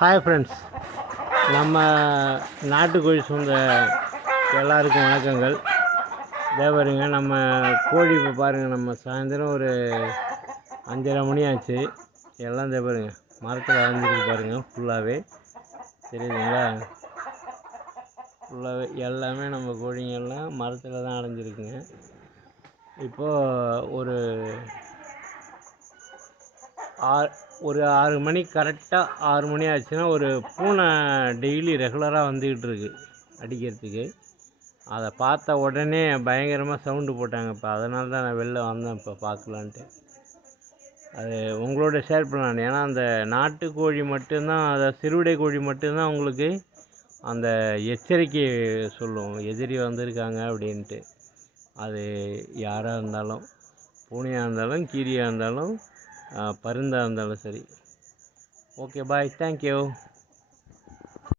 Hi friends, நம்ம நாட்டுக்கோழி சொந்த எல்லாருக்கும் வணக்கங்கள். தேவருங்க நம்ம கோழி இப்போ பாருங்கள், நம்ம சாயந்தரம் ஒரு 5:30 மணி ஆச்சு. எல்லாம் தேவருங்க மரத்தில் அடைஞ்சிருக்கு பாருங்கள். ஃபுல்லாகவே தெரியுதுங்களா? ஃபுல்லாகவே எல்லாமே நம்ம கோழிங்கெல்லாம் மரத்தில் தான் அடைஞ்சிருக்குங்க. இப்போது ஒரு 6 மணி, கரெக்டாக 6 மணி ஆச்சுன்னா ஒரு பூனை டெய்லி ரெகுலராக வந்துக்கிட்டு இருக்கு அடிக்கிறதுக்கு. அதை பார்த்த உடனே பயங்கரமாக சவுண்டு போட்டாங்க. இப்போ அதனால தான் நான் வெளில வந்தேன் இப்போ பார்க்கலான்ட்டு. அது உங்களோட ஷேர் பண்ணலான்னு. ஏன்னா அந்த நாட்டுக்கோழி மட்டும்தான், அதை சிறுவிடை கோழி மட்டும்தான் உங்களுக்கு அந்த எச்சரிக்கை சொல்லும், எதிரி வந்திருக்காங்க அப்படின்ட்டு. அது யாராக இருந்தாலும், பூனையாக இருந்தாலும், கீரியாக இருந்தாலும், பருந்தாக இருந்தாலும் சரி. ஓகே, பாய், தேங்க்யூ.